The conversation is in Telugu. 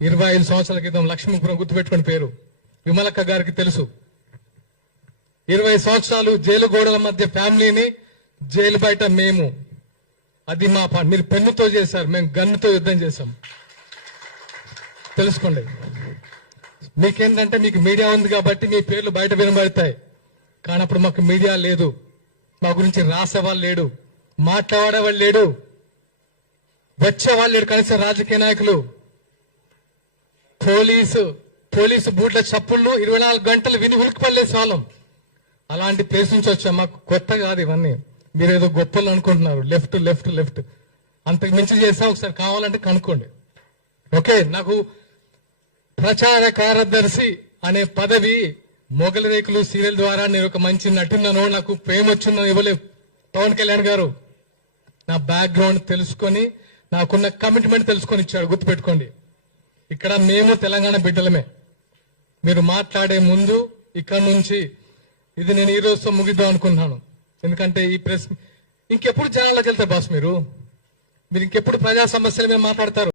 25 సంవత్సరాల క్రితం లక్ష్మీపురం గుర్తుపెట్టుకుని పేరు విమలక్క గారికి తెలుసు. 20 సంవత్సరాలు జైలు గోడల మధ్య ఫ్యామిలీని, జైలు బయట మేము. అది మా మీరు పెన్నుతో చేశారు, మేము గన్నుతో యుద్ధం చేశాం. తెలుసుకోండి. మీకేంటంటే మీకు మీడియా ఉంది కాబట్టి మీ పేర్లు బయట వినబడతాయి. కానీ అప్పుడు మాకు మీడియా లేదు, మా గురించి రాసేవాళ్ళు లేడు, మాట్లాడేవాళ్ళు లేడు, వచ్చేవాళ్ళు లేడు. కనీసం రాజకీయ నాయకులు పోలీసు బూట్ల చప్పుళ్ళు 24 గంటలు విని ఉలికిపడలేసే వాళ్ళం. అలాంటి ప్లేస్ నుంచి వచ్చాం. మాకు కొత్త కాదు ఇవన్నీ. మీరేదో గొప్పలు అనుకుంటున్నారు. లెఫ్ట్ లెఫ్ట్ లెఫ్ట్ అంతకు మించి చేసా. ఒకసారి కావాలంటే కనుక్కోండి. ఓకే, నాకు ప్రచార కార్యదర్శి అనే పదవి మొగలి రేకులు సీరియల్ ద్వారా నేను ఒక మంచి నటున్నాను, నాకు ప్రేమ వచ్చిందని ఇవ్వలేదు పవన్ కళ్యాణ్ గారు. నా బ్యాక్గ్రౌండ్ తెలుసుకొని, నాకున్న కమిట్మెంట్ తెలుసుకొని ఇచ్చాడు. గుర్తుపెట్టుకోండి, ఇక్కడ మేము తెలంగాణ బిడ్డలమే. మీరు మాట్లాడే ముందు ఇక్కడ నుంచి ఇది నేను ఈ రోజుతో ముగిద్దాం అనుకున్నాను. ఎందుకంటే ఈ ప్రెస్ ఇంకెప్పుడు జనాల్లోకి వెళ్తారు బాస్, మీరు ఇంకెప్పుడు ప్రజా సమస్యల మీద మాట్లాడతారు.